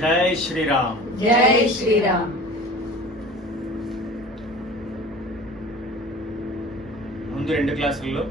జై శ్రీరామ్. జై శ్రీరామ్. ముందు 2 క్లాసుల్లో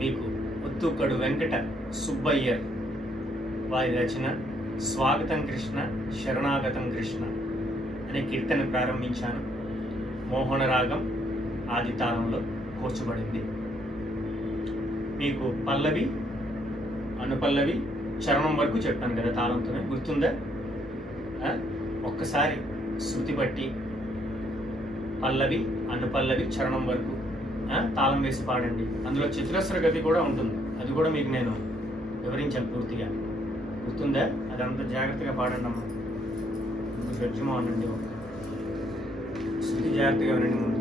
మీకు ఒత్తుకడు వెంకట సుబ్బయ్యర్ వారి రచన స్వాగతం కృష్ణ శరణాగతం కృష్ణ అనే కీర్తన ప్రారంభించాను. మోహనరాగం ఆది తాళంలో కూర్చబడింది. మీకు పల్లవి అనుపల్లవి చరణం వరకు చెప్పాను కదా, తాళంతోనే గుర్తుందా? ఒక్కసారి శృతి బట్టి పల్లవి అనుపల్లవి చరణం వరకు తాళం వేసి పాడండి. అందులో చతురస్ర గతి కూడా ఉంటుంది, అది కూడా మీకు నేను వివరించాను పూర్తిగా. గుర్తుందా? అదంతా జాగ్రత్తగా పాడండి అమ్మా. గర్జమా అనండి, శృతి జాగ్రత్తగా వినండి. ముందు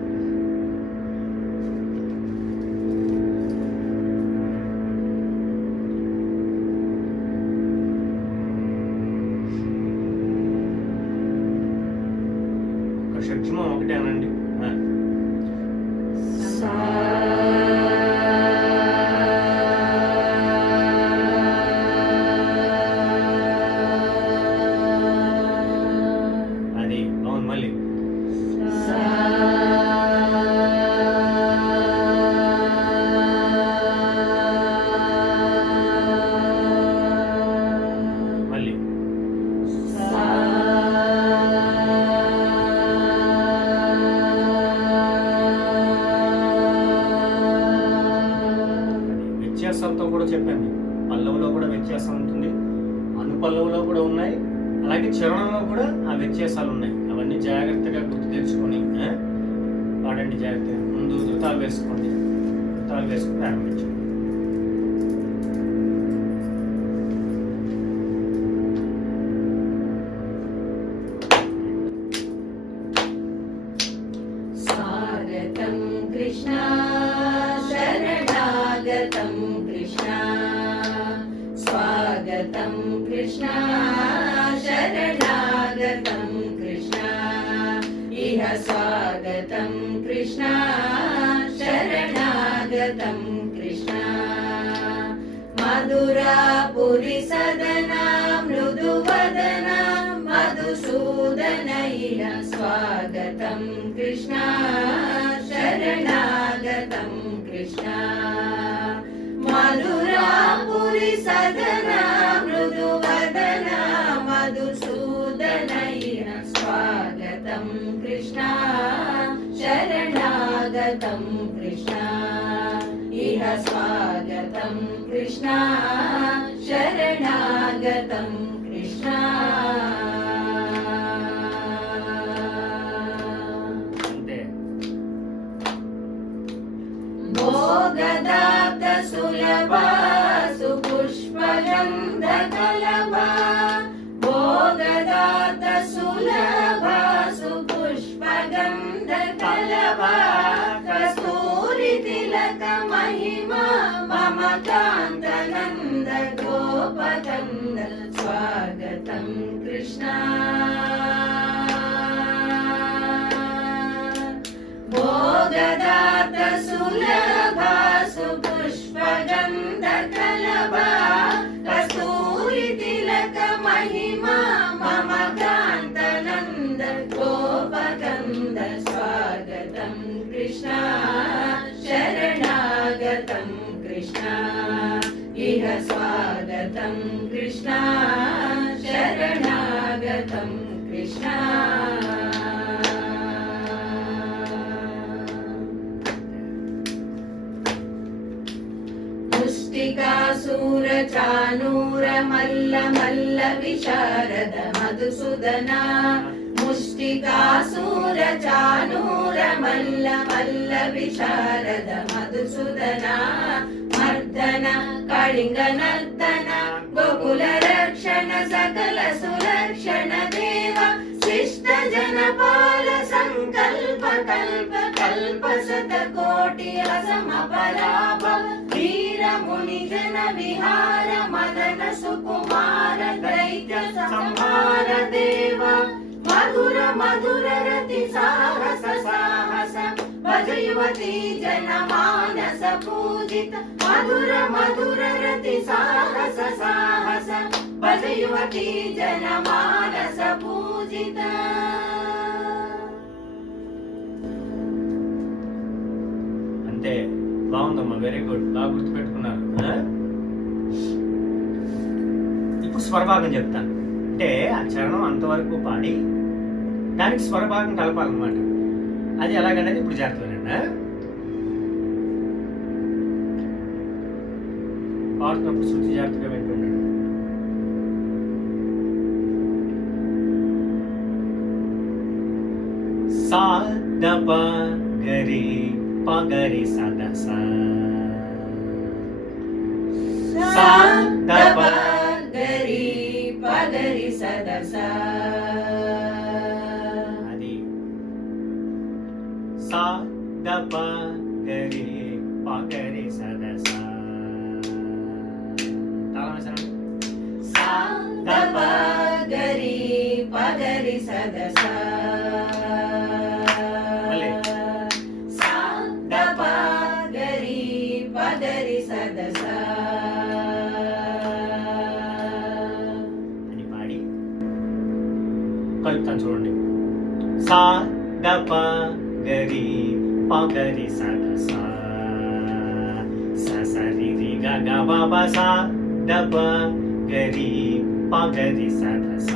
షడ్జమం ఒకటే అనండి. అది అవును. మళ్ళీ మళ్ళీ వ్యత్యాసాలతో కూడా చెప్పాను. పల్లవులో కూడా వ్యత్యాసం ఉంటుంది, అనుపల్లవులో కూడా ఉన్నాయి, అలాగే చరణంలో కూడా ఆ వ్యత్యాసాలు ఉన్నాయి. అవన్నీ జాగ్రత్తగా గుర్తు తెచ్చుకొని పాడండి జాగ్రత్తగా. ముందు ధృతాలు వేసుకోండి, ధృతాలు వేసుకుని ప్రారంభించండి. స్వాగతం కృష్ణ శరణాగతం కృష్ణ, స్వాగతం కృష్ణ శరణాగతం కృష్ణ, ఇహ స్వాగతం కృష్ణ శరణాగతం కృష్ణ, మధురాపురి సదనా మృదువదనా మధుసూదన, ఇహ స్వాగతం కృష్ణ శరణాగతం కృష్ణ, మధురాపురి సదనా మృదువదనా మధుసూదన, ఇహ స్వాగతం కృష్ణ శరణాగతం కృష్ణ, ఇహ స్వాగతం కృష్ణ శరణాగతం కృష్ణ. అంతే. భోగదాత సులభా సుపుష్పగంధ కలభా, భోగదాత సులభా సుపుష్పగంధ కలభా, కస్తూరి తిలక మహిమా మమ కాంతనంద గోపకంద, స్వాగతం కృష్ణ. భోగదాత సులభా సుపుష్పగంధ కలభా, కస్తూరి తిలక మహిమా మమ కాంతనంద గోపకంద, స్వాగతం కృష్ణ శరణాగతం కృష్ణ, ఇహ స్వాగతం కృష్ణ శరణాగతం కృష్ణ. ముష్టికాసూర చానూర మల్ల మల్ల విశారద మధుసూదనా, ముష్టికాసూర చానూర మల్ల మల్ల విశారద మధుసూదనా, మర్దన కళింగ నర్తన గోకుల రక్షణ సకల సురక్షణ దేవ, శిష్ట జనపాల సంకల్ప కల్ప కల్ప శత కోటి అసమ పరాభ, వీర ముని జన విహార మదన సుకుమార దైత్య సంహార దేవ, మధుర మధుర రతి సాహస సాహస భజ యువతి జన మానస పూజిత, మధుర మధుర రతి సాహస సాహస భజ యువ కోటి జన మానస పూజిత. అంతే, బాగుందమ్మా, వెరీ గుడ్, బాగా గుర్తుపెట్టుకున్నారు. ఇప్పుడు స్వరభాగం చెప్తాను. అంటే ఆ చరణం అంతవరకు పాడి దానికి స్వరభాగం కలపాలన్నమాట. అది ఎలాగనేది ఇప్పుడు చేస్తానండి. పాడుతున్నప్పుడు శృతి జాగ్రత్తగా వింటుండండి. సా ద ప గరి ప గరి స ద స. సా ద ప గరి ప గరి స ద స. అది సా ద ప గరి ప గరి స ద స. తాళం వేసానండి. సా ద ప గరి ప గరి స ద స. సా ద ప గరి ప గరి స ద స అని పాడి కలుపుతాను చూడండి. సా ద ప గరి ప గరి స ద స. స స రి రి గ గ ప ప సా ద ప గరి ప గరి స ద స.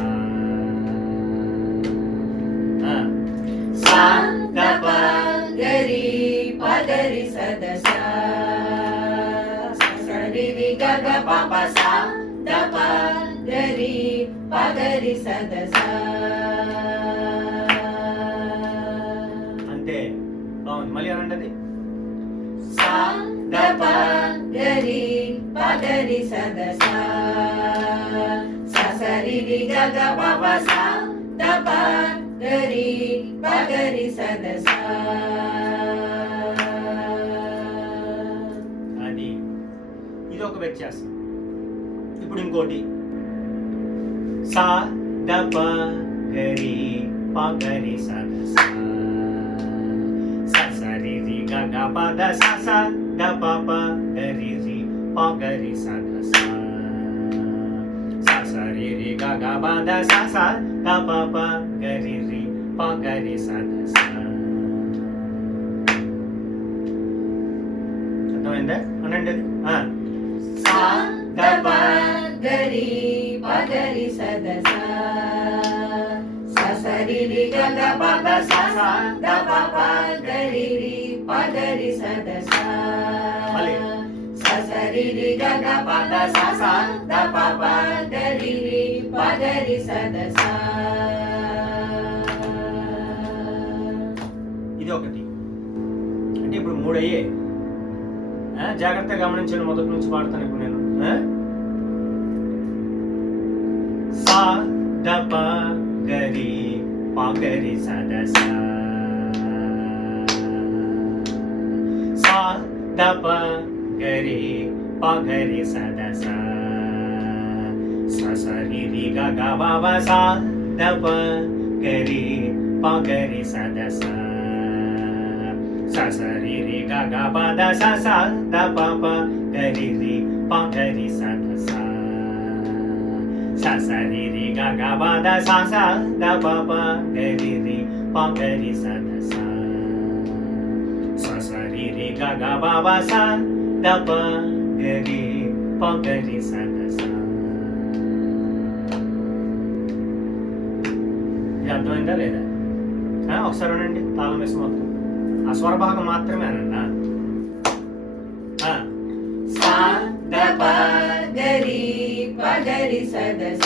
సా ద ప గరి ప గరి స ద స. స రి రి గ గ ప ప సా ద ప గరి ప గరి స ద స. అంతే, బాగుంది. మళ్ళీ అనండి. అది సా ద ప గరి ప గరి స ద స. స స రి రి గ గ ప ప సా ద ప గరి ప గరి స ద స. అది ఇది ఒక వ్యత్యాసం. ఇప్పుడు ఇంకోటి. సా ద ప గరి ప గరి స ద స. స స రి రి గ గ ప ద స స ద ప ప గరి రి ప గరి స ద స. స స రి రి గ గ ప ద స స ద ప ప గరి రి ప గరి స ద స. అర్థమైందా? అనండి. అది సా ద ప గరి ప గరి స ద స. స స రి రి గ గ ప ప స స ద ప ప గరి రి ప గరి స ద స. స స రి రి గ గ ప ప స స ద ప ప గరి రి ప గరి స ద స. ఇది ఒకటి. అంటే ఇప్పుడు మూడు అయ్యాయి. జాగ్రత్తగా గమనించండి, మొదటి నుంచి పాడతాను ఇప్పుడు నేను. సా ద ప గరి ప గరి స ద స. సా ద ప గరి ప గరి స ద స. స స రి రి గ గ ప ప సా ద ప గరి ప గరి స ద స. స స రి రి గ గ ప ద స స ద ప ప గరి రి ప గరి స ద స. స స రి రి గ గ ప ద స స ద ప ప గరి రి ప గరి స ద స. స స రి రి గ గ ప ప స ద ప గరి ప గరి స ద స. ఇది అర్థమైందా లేదా? ఒకసారి అనండి. తాళం వేసి మొత్తం ఆ స్వరభాగం మాత్రమే అనండి. సా ద ప గరి ప గరి స ద స.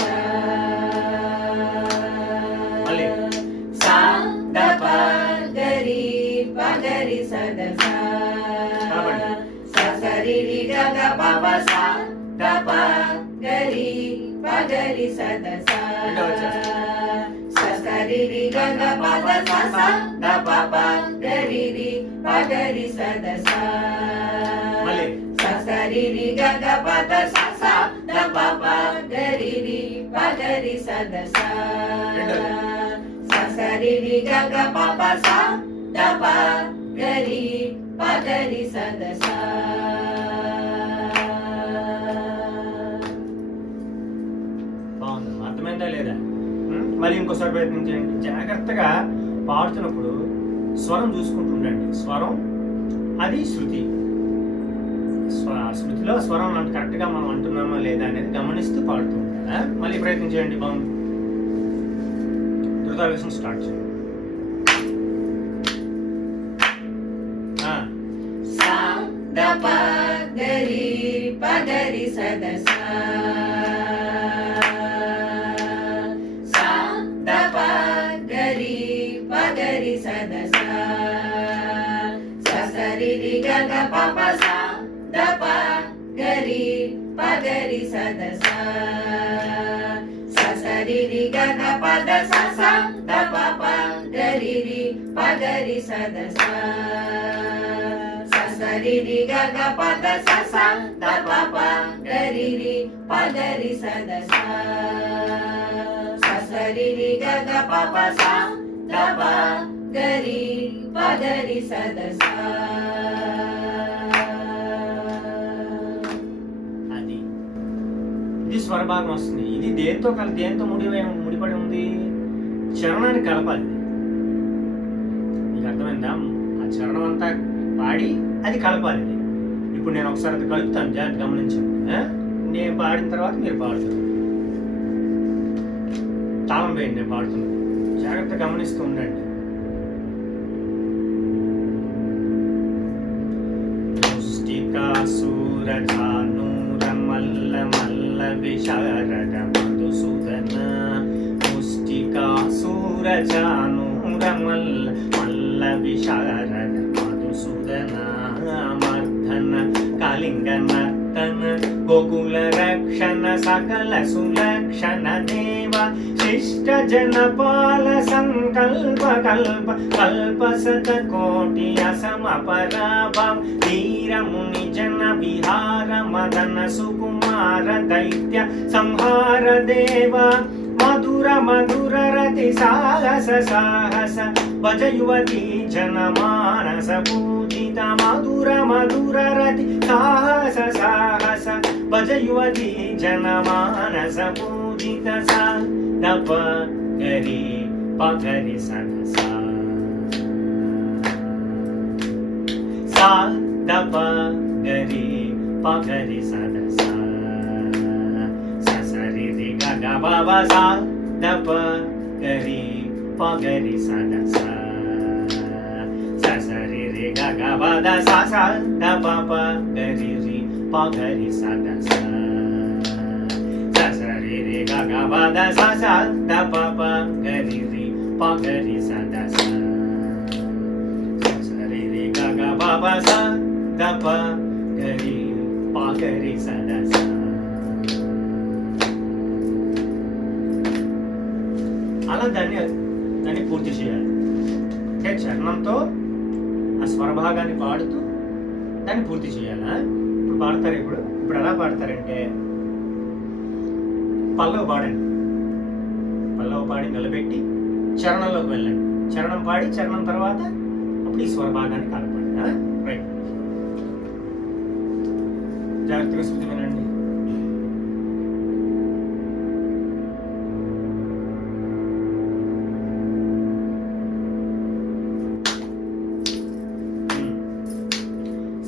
సా ద ప గరి ప గరి స ద స. స స రి రి గ గ ప ప సా ద ప గరి ప గరి స ద స. స స రి రి గ గ ప ద స స ద ప ప గరి రి ప గరి స ద స. స స రి రి గ గ ప ద స స ద ప ప గరి రి ప గరి స ద స. స స రి రి గ గ ప ప స ద ప గరి ప గరి స ద స. బాగుంది. అర్థమైందా లేదా? మళ్ళీ ఇంకోసారి ప్రయత్నించండి. జాగ్రత్తగా పాడుతున్నప్పుడు స్వరం చూసుకుంటూ ఉండండి. స్వరం అది శృతి, శృతిలో స్వరం కరెక్ట్గా మనం అంటున్నామా లేదా అనేది గమనిస్తూ పాడుతూ ఉంటారా. మళ్ళీ ప్రయత్నించండి. బాగుంది. ధృతావేశం స్టార్ట్ చేయండి. పగరి పగరి సదసా పగరి పగరి సదసా ససరి గగ పప సా దప గరి పగరి సదసా ససరి గగ పద సస దప గరి పగరి సదసా సరి గగ పద సస దప గరి పగరి సదసా సరి గగ పప స దప గరి పగరి సదసా. అది ఇది స్వరభాగం వస్తుంది. ఇది దేంతో ముడిపడి ఉంది? చరణాన్ని కలపాలి. మీకు అర్థమైందా? ఆ చరణం అంతా పాడి అది కలపాలి. ఇప్పుడు నేను ఒకసారి అది కలుపుతాను, జాగ్రత్త గమనించండి. నేను పాడిన తర్వాత మీరు పాడుతారు. తాళం వేయండి, నేను పాడుతున్నాను. జాగ్రత్త గమనిస్తూ ఉండండి. ముష్టికాసురచానూర మల్ల మల్ల విశారద మధుసూదన ముష్టికాసురచానూర మల్ల మల్ల విశారద మధుసూదన మర్దన కళింగ నర్తన గోకుల రక్షణ సకల సులక్షణ దేవ శిష్ట జనపాల సంకల్ప కల్ప కల్ప శత కోటి అసమ పరాభం ధీర ముని జన విహార మదన సుకుమార దైత్య సంహార దేవ మధుర మధుర రతి సాహస సాహస భజ యువతి జన మానస పూజిత మధుర మధుర రతి సాహస సాహస భజ యువతి జన మానస పూజిత సా దప గరి పగరి సదసా సా దప గరి పగరి సదసా ససరి రి గగ బవ సా దప గరి పగరి సదసా ససరి రి గగ బద సా సా దప గరి రి పగరి సదసా ససరి రి గగ బద సా సా దప గరి రి పగరి సదసా ససరి రి గగ బవ సా దప గరి పగరి సదసా. అలా దాన్ని పూర్తి చేయాలి. అంటే చరణంతో ఆ స్వరభాగాన్ని పాడుతూ దాన్ని పూర్తి చేయాలా. ఇప్పుడు పాడతారు. ఇప్పుడు ఎలా పాడతారంటే పల్లవి పాడండి. పల్లవి పాడి నిలబెట్టి చరణంలోకి వెళ్ళండి. చరణం పాడి చరణం తర్వాత అప్పుడు ఈ స్వరభాగాన్ని కలపండి. రైట్. జాగ్రత్తగా శృతి వినండి.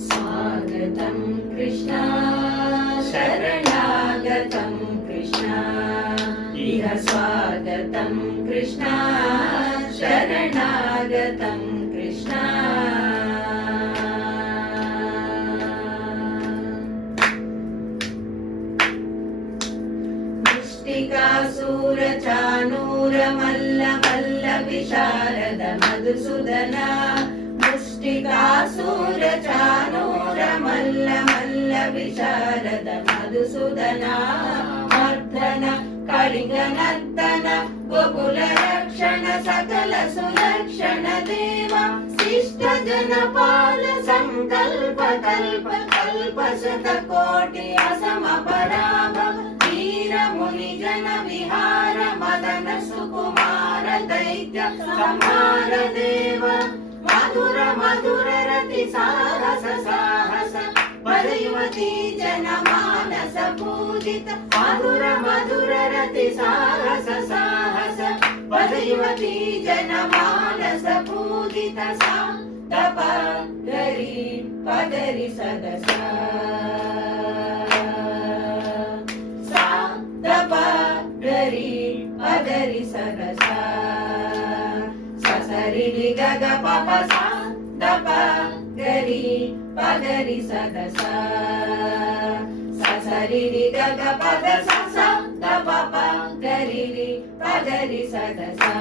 స్వాగతం కృష్ణ శరణాగతం కృష్ణ ఇహ స్వాగతం కృష్ణ శరణాగతం కృష్ణ ముష్టికాసుర చానూర మల్ల మల్ల విశారద మధుసూదన ముష్టికాసుర చానూర మల్ల మల్ల విశారద మధుసూదన మర్దన కళింగ నర్తన గోకుల రక్షణ సకల సులక్షణ దేవ శిష్ట జనపాల సంకల్ప కల్ప కల్ప శత కోటి అసమ పరాభవ ధీర ముని జన విహార మదన సుకుమార దైత్య సంహార దేవ మధుర మధుర రతి సాహస సాహస భజ वदयुवती जनमानस पूजित मधुर मधुर रति साहस साहस वदयुवती जनमानस पूजित सा दप गरी पगरि सदसा सा दप गरी पगरि सदसा ससरि गग पप सा दप गरी पगरि सदसा ससरि गग पद सा दप गरी पगरि सदसा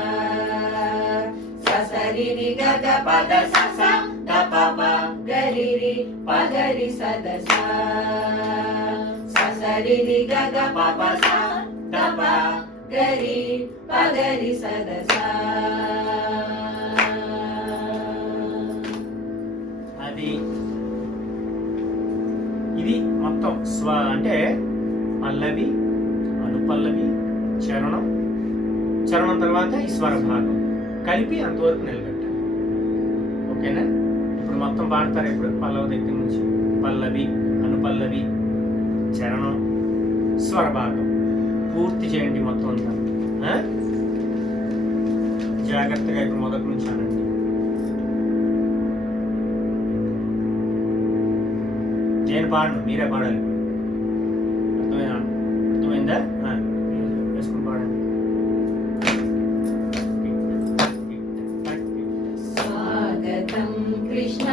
ससरि गग पद सा दप गरी पगरि सदसा ससरि गग पप सा दप गरी पगरि सदसा అది ఇది మొత్తం స్వ అంటే పల్లవి అనుపల్లవి చరణం చరణం తర్వాత ఈ స్వర భాగం కలిపి అంతవరకు నిలబెట్టాలి. ఓకేనా? ఇప్పుడు మొత్తం పాడతారు. ఇప్పుడు పల్లవి దగ్గర నుంచి పల్లవి అనుపల్లవి చరణం స్వర భాగం పూర్తి చేయండి మొత్తం అంతా. జాగ్రత్తగా ఇప్పుడు మొదటి నుంచి అనండి. నేను పాడను, మీరే పాడాలి. అర్థమైందా? వేసుకుని పాడండి. స్వాగతం కృష్ణ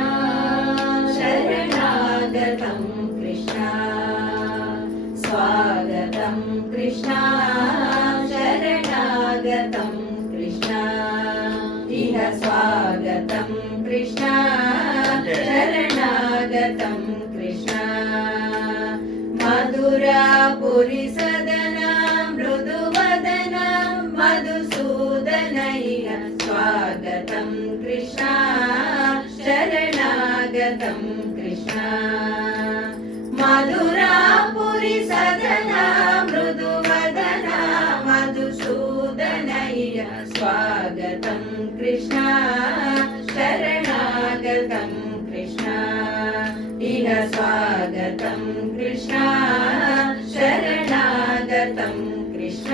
శరణాగతం కృష్ణ స్వాగతం కృష్ణ శరణాగతం కృష్ణ ఇహ స్వాగతం కృష్ణ శరణాగతం కృష్ణ మధురాపురి సదన మృదువదన మధుసూదన ఇహ స్వాగతం కృష్ణ శరణాగతం కృష్ణ మధురాపురి సదన మృదువదన మధుసూదన ఇహ స్వాగతం కృష్ణ శరణాగతం కృష్ణ ఇహ స్వాగతం కృష్ణ శరణాగతం కృష్ణ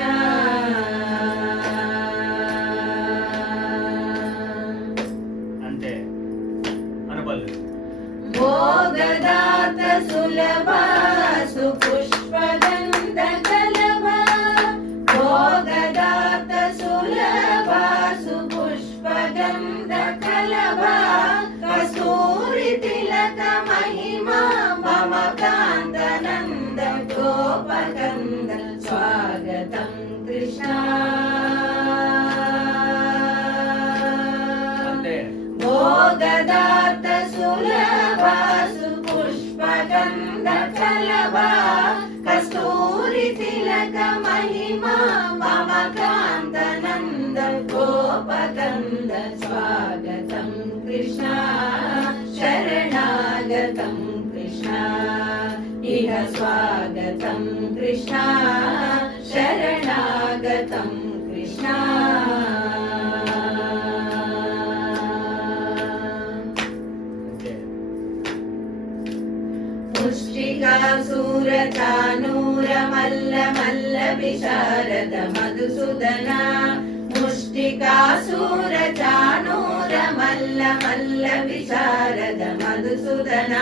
అంతే. అనుపల్లి భోగదాత సులభ సుపుష్పగంధ కలభ భోగదాత సులభ సుపుష్పగంధ కలభ కస్తూరి తిలక మహిమా మమ కాంతనంద గోపకంద స్వాగతం కృష్ణ అంతే. భోగదాత సులభ సుపుష్పగంధ కలభ కస్తూరి తిలక మహిమా మమ కాంతనంద గోపకంద స్వాగతం కృష్ణ శరణాగతం కృష్ణ ఇహ స్వాగతం కృష్ణ శరణాగతం కృష్ణ అంతే. ముష్టికాసుర చానూర మల్ల మల్ల విశారద మధుసూదన ముష్టికాసుర చానూర మల్ల మల్ల విశారద మధుసూదన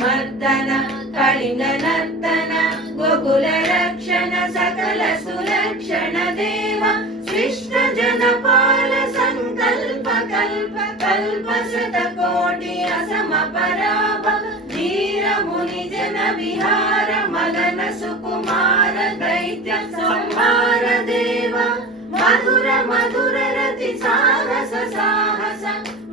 మర్దన కళింగ నర్తన గోకుల రక్షణ సకల సురక్షణ దేవ కృష్ణ జనపాల సంకల్ప కల్ప కల్ప శత కోటి అసమ పరాభ ధీర ముని జన విహార మదన సుకుమార దైత్య సంహార దేవ మధుర మధుర రతి సాహస సాహస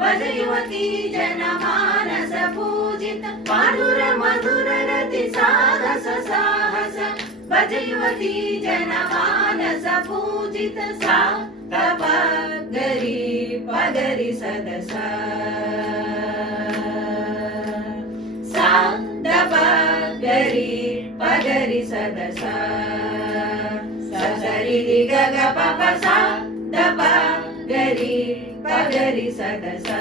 వదయువతి జన మానస పూజిత మధుర మధుర రతి సాహస సాహస వదయువతి జన మానస పూజిత సా దప గరి పగరి సదసా సా దప గరి పగరి సదసా ససరి గగ పప సా దప గరి పగరి సదసా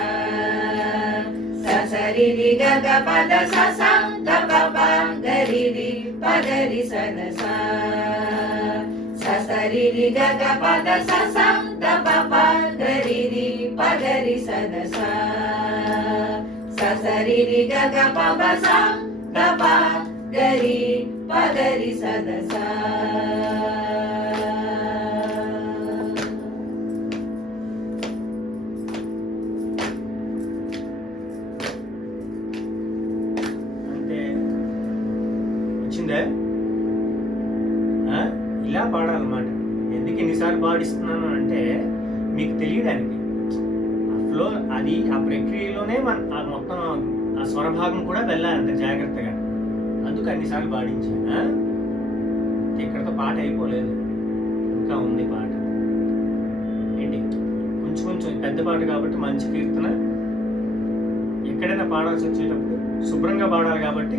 ససరి సరి రి గ గ పద స స ద ప ప గ రి రి ప గ రి స ద స స సరి రి గ గ పద స స ద ప ప గ రి రి ప గ రి స ద స స సరి రి గ గ ప ప స ద ప గ రి ప గ రి స ద స. వచ్చిందే ఇలా పాడాలన్నమాట. ఎందుకు ఎన్నిసార్లు పాడిస్తున్నాను అంటే మీకు తెలియడానికి ఆ ఫ్లో, అది ఆ ప్రక్రియలోనే ఆ మొత్తం ఆ స్వరభాగం కూడా వెళ్ళాలి అంత జాగ్రత్తగా. అందుకు అన్నిసార్లు పాడించాను. ఇక్కడతో పాట అయిపోలేదు, ఇంకా ఉంది పాట. ఏంటి కొంచెం కొంచెం పెద్ద పాట కాబట్టి మంచి కీర్తన ఎక్కడైనా పాడాల్సి వచ్చేటప్పుడు శుభ్రంగా పాడాలి కాబట్టి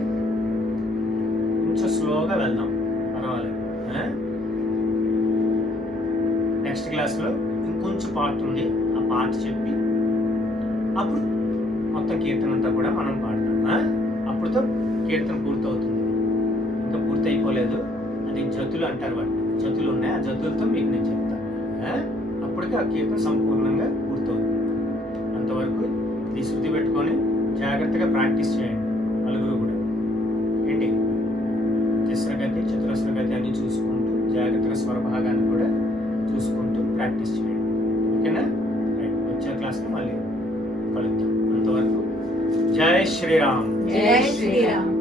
కొంచెం స్లోగా వెళ్దాం, పర్వాలేదు. నెక్స్ట్ క్లాస్లో ఇంకొంచెం పార్ట్ ఉంది, ఆ పార్ట్ చెప్పి అప్పుడు మొత్తం కీర్తన అంతా కూడా మనం పాడతాం. అప్పుడుతో కీర్తన పూర్తవుతుంది. ఇంకా పూర్తి అయిపోలేదు, అది జతులు అంటారు. వాటిని జతులు ఉన్నాయి, ఆ జతులతో మీకు నేను చెప్తాను. అప్పటికి ఆ కీర్తన సంపూర్ణంగా పూర్తవుతుంది. అంతవరకు ఇది శృతి పెట్టుకొని జాగ్రత్తగా ప్రాక్టీస్ చేయండి నలుగురు కూడా. ఏంటి తిస్రగతి చతురస్రగతి అన్ని చూసుకుంటూ జాగ్రత్తగా స్వరభాగాన్ని కూడా చూసుకుంటూ ప్రాక్టీస్ చేయండి. ఓకేనా? రైట్, వచ్చే క్లాస్లో మళ్ళీ కలుద్దాం. అంతవరకు జై శ్రీరామ్. జై శ్రీరామ్.